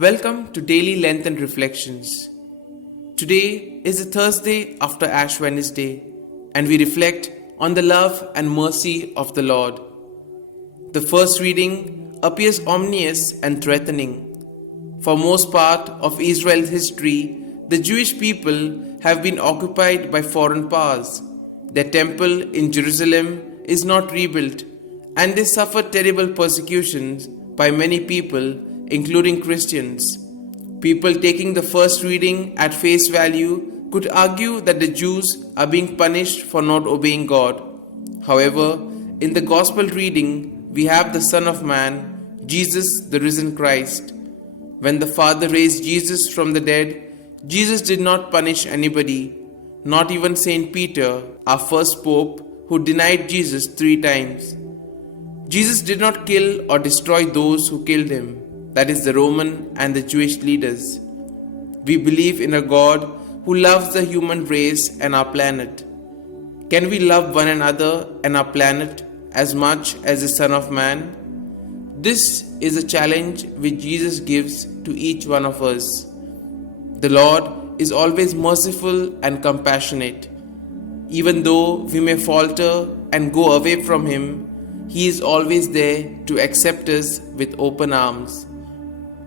Welcome to Daily Lenten Reflections. Today is the Thursday after Ash Wednesday, and we reflect on the love and mercy of the Lord. The first reading appears ominous and threatening. For most part of Israel's history, the Jewish people have been occupied by foreign powers. Their temple in Jerusalem is not rebuilt, and they suffer terrible persecutions by many people, including Christians. People taking the first reading at face value could argue that the Jews are being punished for not obeying God. However, in the Gospel reading, we have the Son of Man, Jesus, the risen Christ. When the Father raised Jesus from the dead, Jesus did not punish anybody, not even Saint Peter, our first Pope, who denied Jesus 3 times. Jesus did not kill or destroy those who killed him, that is, the Roman and the Jewish leaders. We believe in a God who loves the human race and our planet. Can we love one another and our planet as much as the Son of Man? This is a challenge which Jesus gives to each one of us. The Lord is always merciful and compassionate. Even though we may falter and go away from Him, He is always there to accept us with open arms.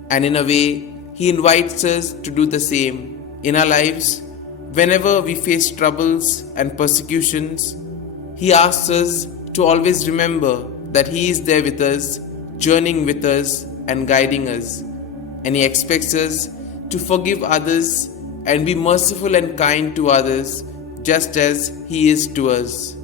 And in a way, He invites us to do the same in our lives. Whenever we face troubles and persecutions, He asks us to always remember that He is there with us, journeying with us and guiding us. And He expects us to forgive others and be merciful and kind to others just as He is to us.